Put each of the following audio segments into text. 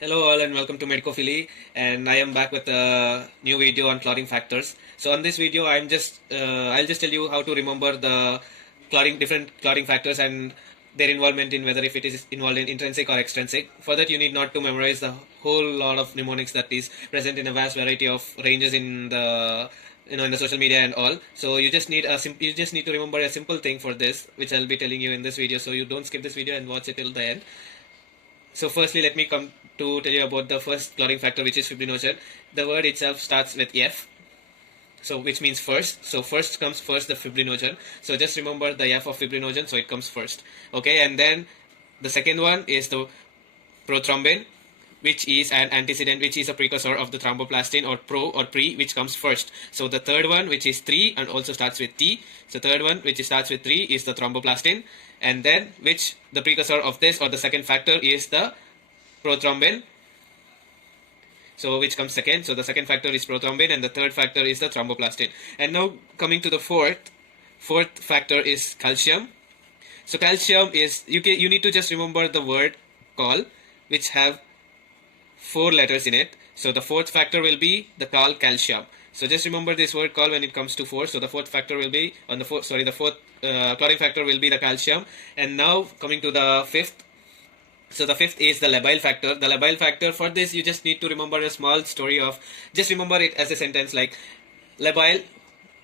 Hello all and welcome to Medicophili, and I am back with a new video on clotting factors. So on this video I'll just tell you how to remember the different clotting factors and their involvement in whether if it is involved in intrinsic or extrinsic. For that you need not to memorize the whole lot of mnemonics that is present in a vast variety of ranges in the in the social media and all. So you just need to remember a simple thing for this, which I'll be telling you in this video, so you don't skip this video and watch it till the end. So firstly, let me come to tell you about the first clotting factor, which is fibrinogen. The word itself starts with F, so which means first. So first comes first the fibrinogen. So just remember the F of fibrinogen, so it comes first. Okay, and then the second one is the prothrombin, which is an antecedent, which is a precursor of the thromboplastin or pre, which comes first. So the third one, which is 3 and also starts with T. So third one, which starts with 3, is the thromboplastin, and then which the precursor of this or the second factor is the prothrombin. So which comes second. So the second factor is prothrombin and the third factor is the thromboplastin. And now coming to the fourth factor is calcium. So calcium is, you need to just remember the word col, which have 4 letters in it. So the fourth factor will be the calcium. So just remember this word col when it comes to 4. So the fourth factor will be on the fourth chlorine factor will be the calcium. And now coming to the fifth. So the fifth is the labile factor. The labile factor, for this you just need to remember a small story of, just remember it as a sentence like labile.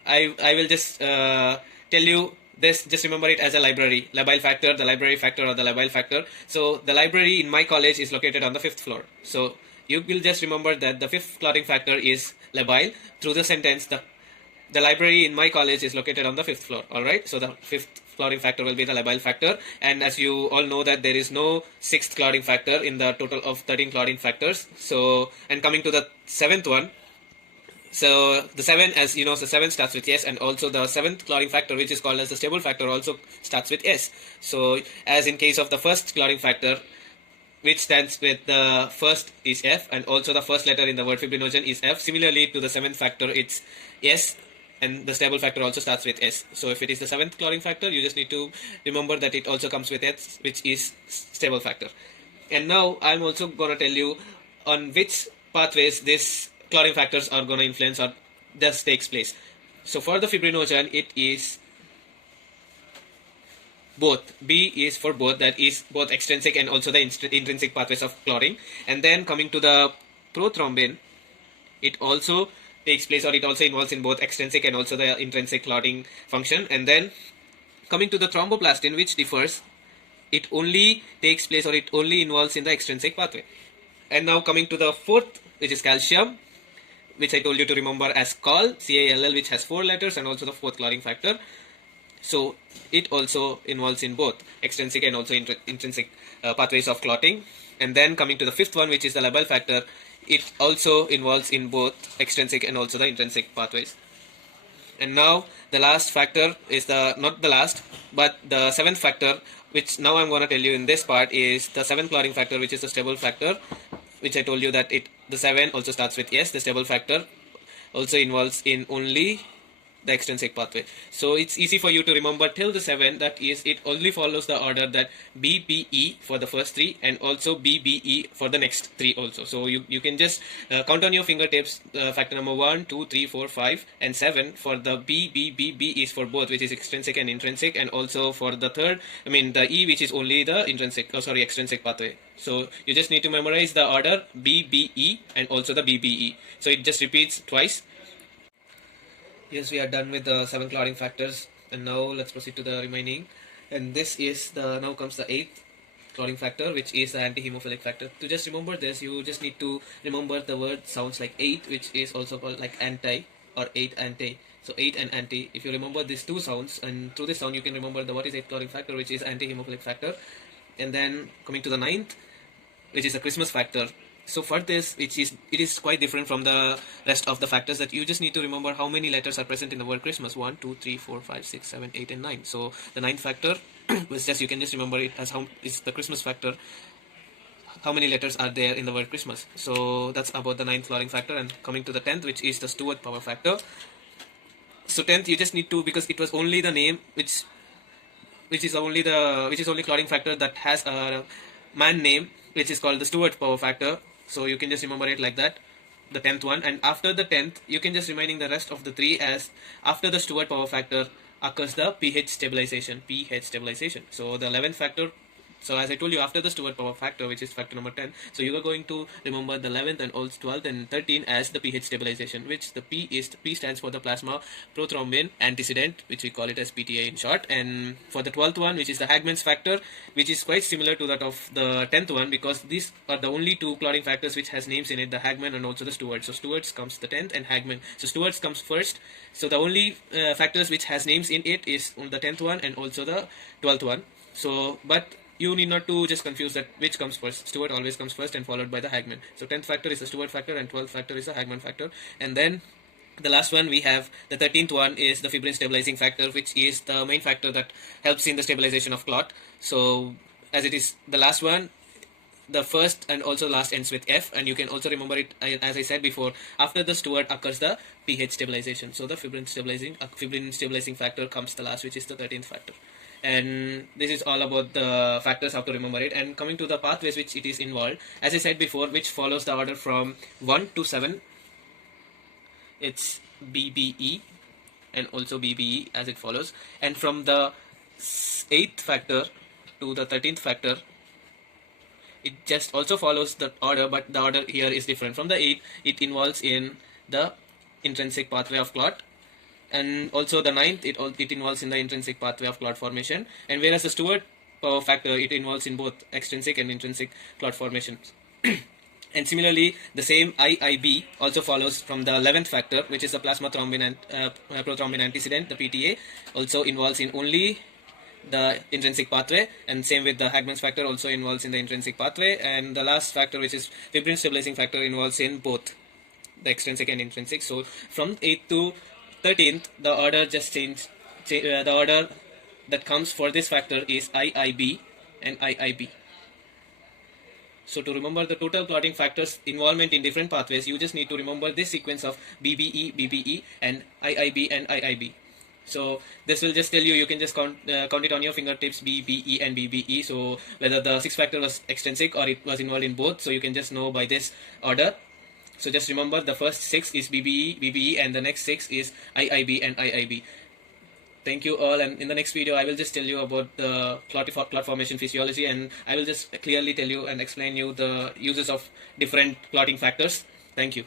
I will just tell you this, just remember it as a library. Labile factor, the library factor, or the labile factor. So the library in my college is located on the 5th floor. So you will just remember that the 5th clotting factor is labile through the sentence the library in my college is located on the 5th floor. Alright, so the 5th clotting factor will be the labile factor, and as you all know that there is no 6th clotting factor in the total of 13 clotting factors. So, and coming to the 7th one, so the 7, as you know, the 7 starts with S, and also the 7th clotting factor, which is called as the stable factor, also starts with S. So as in case of the first clotting factor, which stands with the first is F, and also the first letter in the word fibrinogen is F. Similarly to the 7th factor, it's S, and the stable factor also starts with S. So if it is the 7th clotting factor, you just need to remember that it also comes with S, which is stable factor. And now I'm also gonna tell you on which pathways these clotting factors are gonna influence or this takes place. So for the fibrinogen, it is both. B is for both, that is both extrinsic and also the intrinsic pathways of clotting. And then coming to the prothrombin, it also takes place, or it also involves in both extrinsic and also the intrinsic clotting function. And then coming to the thromboplastin, which differs, it only takes place, or it only involves in the extrinsic pathway. And now coming to the fourth, which is calcium, which I told you to remember as COL, C-A-L-L, which has 4 letters, and also the 4th clotting factor. So it also involves in both extrinsic and also intrinsic pathways of clotting. And then coming to the 5th one, which is the labile factor, it also involves in both extrinsic and also the intrinsic pathways. And now the last factor is not the last, but the 7th factor, which now I'm going to tell you in this part, is the 7th clotting factor, which is the stable factor, which I told you that the 7 also starts with S. The stable factor also involves in only the extrinsic pathway. So it's easy for you to remember till the 7, that is, it only follows the order that BBE for the first 3 and also BBE for the next 3 also. So you can just count on your fingertips factor number 1, 2, 3, 4, 5 and 7 for the B is for both, which is extrinsic and intrinsic, and also for the third, the E, which is only the extrinsic pathway. So you just need to memorize the order BBE and also the BBE. So it just repeats twice. Yes, we are done with the 7 clotting factors, and now let's proceed to the remaining. And this is now comes the 8th clotting factor, which is the anti-hemophilic factor. To just remember this, you just need to remember the word sounds like 8, which is also called like anti or 8 anti. So 8 and anti. If you remember these two sounds, and through this sound you can remember what is 8th clotting factor, which is anti-hemophilic factor. And then coming to the 9th, which is the Christmas factor. So for this, it is quite different from the rest of the factors, that you just need to remember how many letters are present in the word Christmas. 1, 2, 3, 4, 5, 6, 7, 8 and 9. So the 9th factor was you can just remember it as how is the Christmas factor, how many letters are there in the word Christmas. So that's about the 9th clotting factor. And coming to the 10th, which is the Stewart power factor. So 10th, you just need to, because it was only the name which is only clotting factor that has a man name which is called the Stewart power factor. So you can just remember it like that, the 10th one, and after the 10th you can just remaining the rest of the three as after the Stewart power factor occurs the pH stabilization. So the 11th factor, so as I told you, after the Stewart power factor, which is factor number 10, so you are going to remember the 11th and also 12th and 13 as the pH stabilization, which the P stands for the plasma prothrombin antecedent, which we call it as PTA in short. And for the 12th one, which is the Hagman's factor, which is quite similar to that of the 10th one, because these are the only two clotting factors which has names in it, the Hagman and also the Stewart. So Stewart's comes the 10th and Hagman. So Stewart's comes first. So the only factors which has names in it is the 10th one and also the 12th one. So but you need not to just confuse that which comes first. Stewart always comes first and followed by the Hagman. So 10th factor is the Stewart factor and 12th factor is the Hagman factor. And then the last one we have, the 13th one, is the fibrin stabilizing factor, which is the main factor that helps in the stabilization of clot. So as it is the last one, the first and also last ends with F, and you can also remember it as I said before, after the Stewart occurs the pH stabilization. So the fibrin stabilizing factor comes the last, which is the 13th factor. And this is all about the factors, how to remember it. And coming to the pathways which it is involved, as I said before, which follows the order from 1 to 7, it's BBE and also BBE as it follows. And from the 8th factor to the 13th factor, it just also follows the order, but the order here is different. From the 8, it involves in the intrinsic pathway of clot, and also the 9th, it involves in the intrinsic pathway of clot formation. And whereas the Stewart power factor, it involves in both extrinsic and intrinsic clot formations. And similarly, the same IIB also follows from the 11th factor, which is the plasma thrombin and prothrombin antecedent, the PTA, also involves in only the intrinsic pathway, and same with the Hagman's factor, also involves in the intrinsic pathway. And the last factor, which is fibrin stabilizing factor, involves in both the extrinsic and intrinsic. So from 8th to 13th, the order just changed. The order that comes for this factor is IIB and IIB. So to remember the total clotting factors involvement in different pathways, you just need to remember this sequence of BBE and IIB and IIB. So this will just tell you, you can just count it on your fingertips, BBE and BBE. So whether the 6th factor was extrinsic or it was involved in both, so you can just know by this order. So just remember the first 6 is BBE, and the next 6 is IIB and IIB. Thank you all, and in the next video I will just tell you about the clot formation physiology, and I will just clearly tell you and explain you the uses of different clotting factors. Thank you.